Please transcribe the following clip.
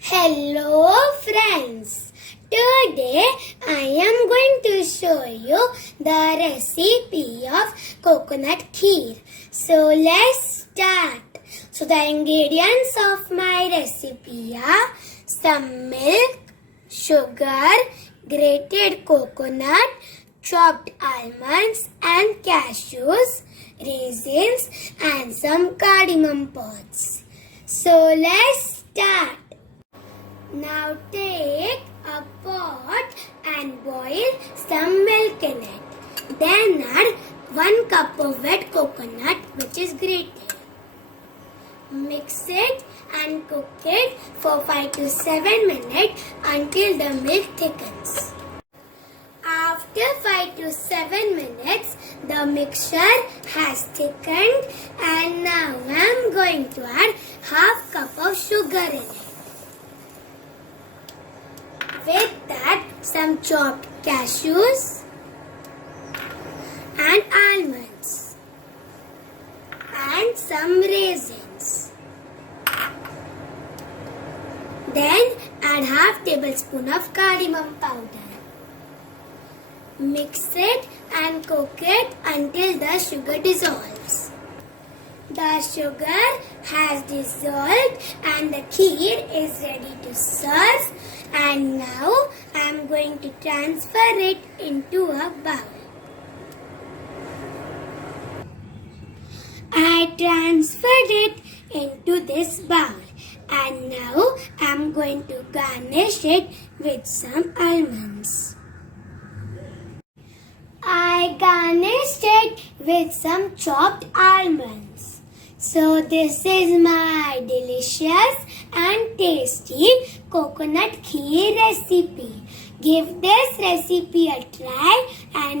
Hello friends, today I am going to show you the recipe of coconut kheer. So let's start. So the ingredients of my recipe are some milk, sugar, grated coconut, chopped almonds and cashews, raisins and some cardamom pods. So let's start. Now take a pot and boil some milk in it. Then add 1 cup of wet coconut which is grated. Mix it and cook it for 5 to 7 minutes until the milk thickens. After 5 to 7 minutes, the mixture has thickened and now I am going to add half cup of sugar in it. With that, some chopped cashews and almonds and some raisins. Then add half tablespoon of cardamom powder. Mix it and cook it until the sugar dissolves. The sugar has dissolved and the kheer is ready to serve. And now I am going to transfer it into a bowl. I transferred it into this bowl and now I am going to garnish it with some almonds. I garnished it with some chopped almonds. So this is my delicious and tasty coconut kheer recipe. Give this recipe a try and